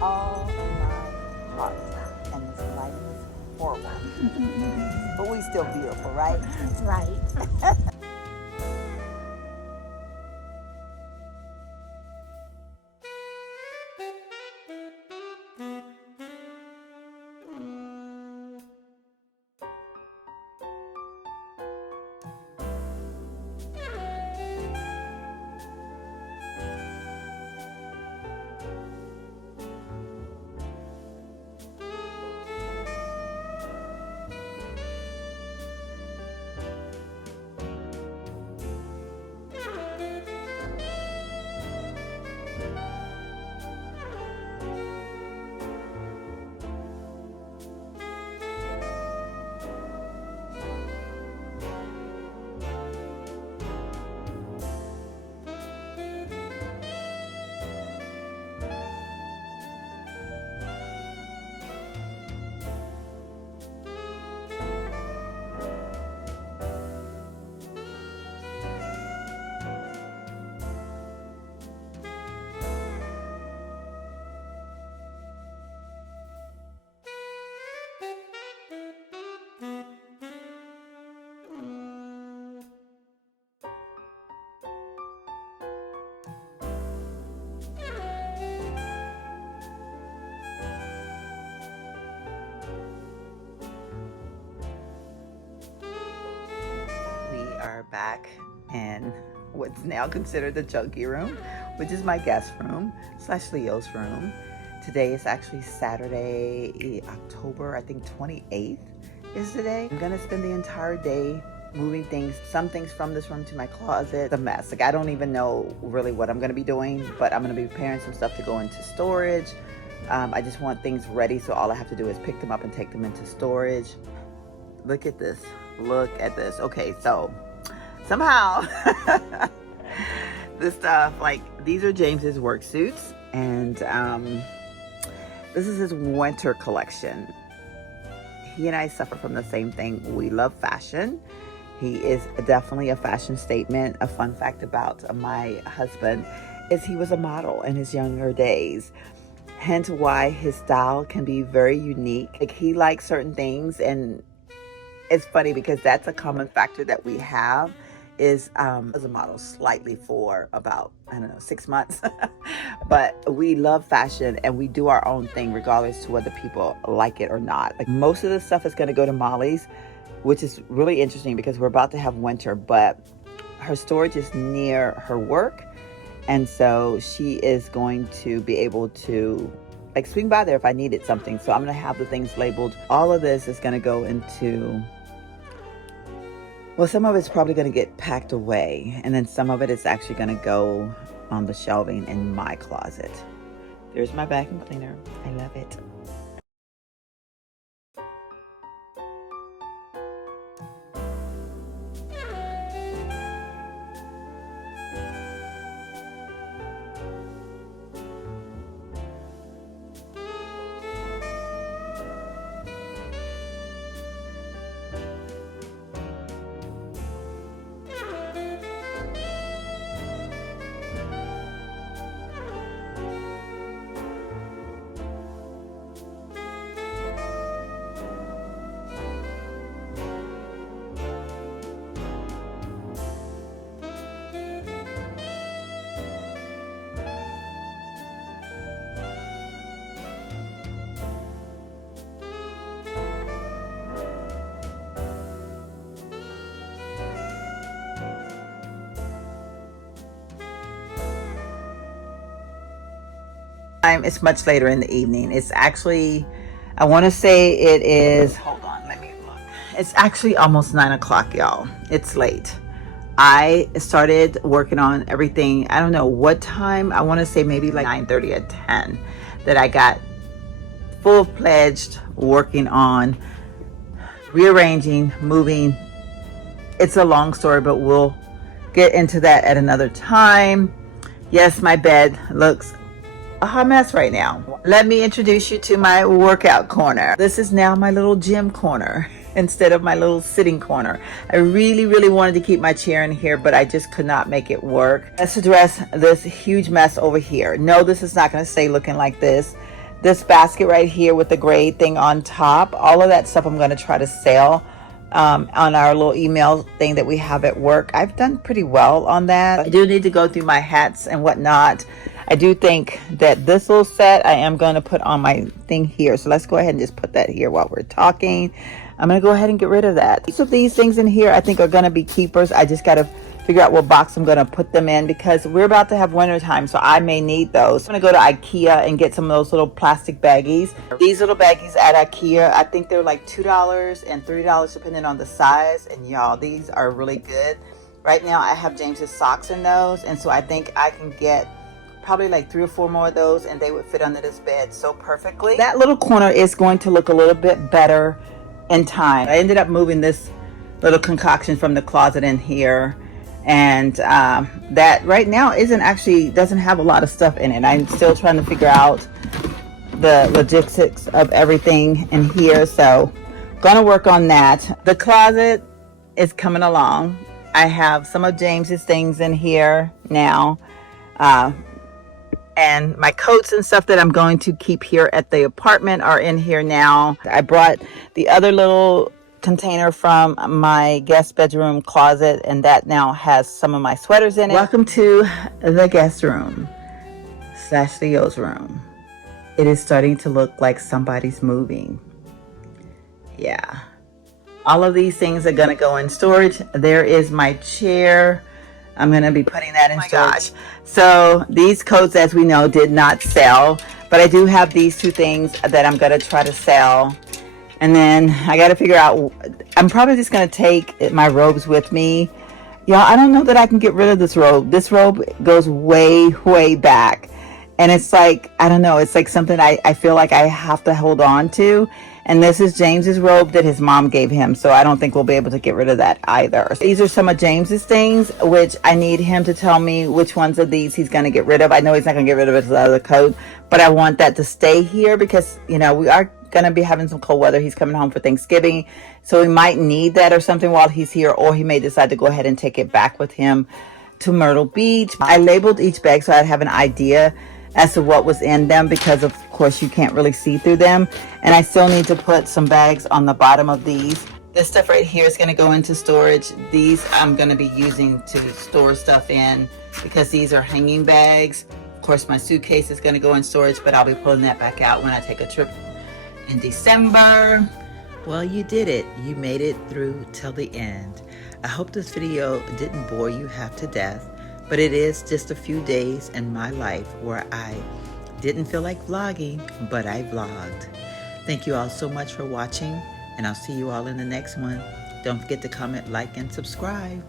all my heart. And this lighting is horrible. But we still beautiful, right? Right. We are back in what's now considered the junkie room, which is my guest room / Leo's room. Today is actually Saturday, October, I think 28th is today. I'm gonna spend the entire day moving things, some things from this room to my closet. The mess, like I don't even know really what I'm gonna be doing, but I'm gonna be preparing some stuff to go into storage. I just want things ready, so all I have to do is pick them up and take them into storage. Look at this. Look at this. Okay, so somehow this stuff, like these are James's work suits, and this is his winter collection. He and I suffer from the same thing. We love fashion. He is definitely a fashion statement. A fun fact about my husband is he was a model in his younger days. Hence why his style can be very unique. Like he likes certain things, and it's funny because that's a common factor that we have is as a model slightly for about, I don't know, 6 months. But we love fashion and we do our own thing regardless to whether people like it or not. Like most of the stuff is going to go to Molly's, which is really interesting because we're about to have winter, but her storage is near her work. And so she is going to be able to like swing by there if I needed something. So I'm going to have the things labeled. All of this is going to go into, well, some of it's probably going to get packed away, and then some of it is actually going to go on the shelving in my closet. There's my vacuum cleaner. I love it. It's much later in the evening. It's actually, I want to say it is, hold on, let me look. It's actually almost 9 o'clock, y'all. It's late. I started working on everything. I don't know what time. I want to say maybe like 9:30 or 10 that I got full-fledged working on rearranging, moving. It's a long story, but we'll get into that at another time. Yes, my bed looks a hot mess right now. Let me introduce you to my workout corner. This is now my little gym corner instead of my little sitting corner. I really wanted to keep my chair in here, but I just could not make it work. Let's address this huge mess over here. No, this is not going to stay looking like this. this basket right here with the gray thing on top. All of that stuff I'm going to try to sell on our little email thing that we have at work. I've done pretty well on that. I do need to go through my hats and whatnot. I do think that this little set I am going to put on my thing here. So let's go ahead and just put that here while we're talking. I'm going to go ahead and get rid of that. So these things in here I think are going to be keepers. I just got to figure out what box I'm going to put them in because we're about to have winter time, so I may need those. I'm going to go to IKEA and get some of those little plastic baggies. These little baggies at IKEA, I think they're like $2 and $3 depending on the size. And y'all, these are really good. Right now I have James's socks in those, and so I think I can get probably like 3 or 4 more of those and they would fit under this bed so perfectly. That little corner is going to look a little bit better in time. I ended up moving this little concoction from the closet in here, and that right now doesn't have a lot of stuff in it. I'm still trying to figure out the logistics of everything in here, so gonna work on that. The closet is coming along. I have some of James's things in here now, and my coats and stuff that I'm going to keep here at the apartment are in here now. I brought the other little container from my guest bedroom closet, and that now has some of my sweaters in it. Welcome to the guest room / Leo's room. It is starting to look like somebody's moving. Yeah. All of these things are going to go in storage. There is my chair. I'm going to be putting that in storage. Gosh. So these coats, as we know, did not sell, but I do have these 2 things that I'm going to try to sell. And then I got to figure out, I'm probably just going to take my robes with me. Y'all, I don't know that I can get rid of this robe. This robe goes way, way back. And it's like, I don't know, it's like something I feel like I have to hold on to. And this is James's robe that his mom gave him. So I don't think we'll be able to get rid of that either. These are some of James's things, which I need him to tell me which ones of these he's going to get rid of. I know he's not going to get rid of his other coat, but I want that to stay here because, you know, we are going to be having some cold weather. He's coming home for Thanksgiving, so we might need that or something while he's here, or he may decide to go ahead and take it back with him to Myrtle Beach. I labeled each bag so I'd have an idea as to what was in them because of course you can't really see through them, and I still need to put some bags on the bottom of these. This stuff right here is going to go into storage. These I'm going to be using to store stuff in because these are hanging bags. Of course my suitcase is going to go in storage, but I'll be pulling that back out when I take a trip in December. Well, you did it. You made it through till the end. I hope this video didn't bore you half to death, but it is just a few days in my life where I didn't feel like vlogging, but I vlogged. Thank you all so much for watching, and I'll see you all in the next one. Don't forget to comment, like, and subscribe.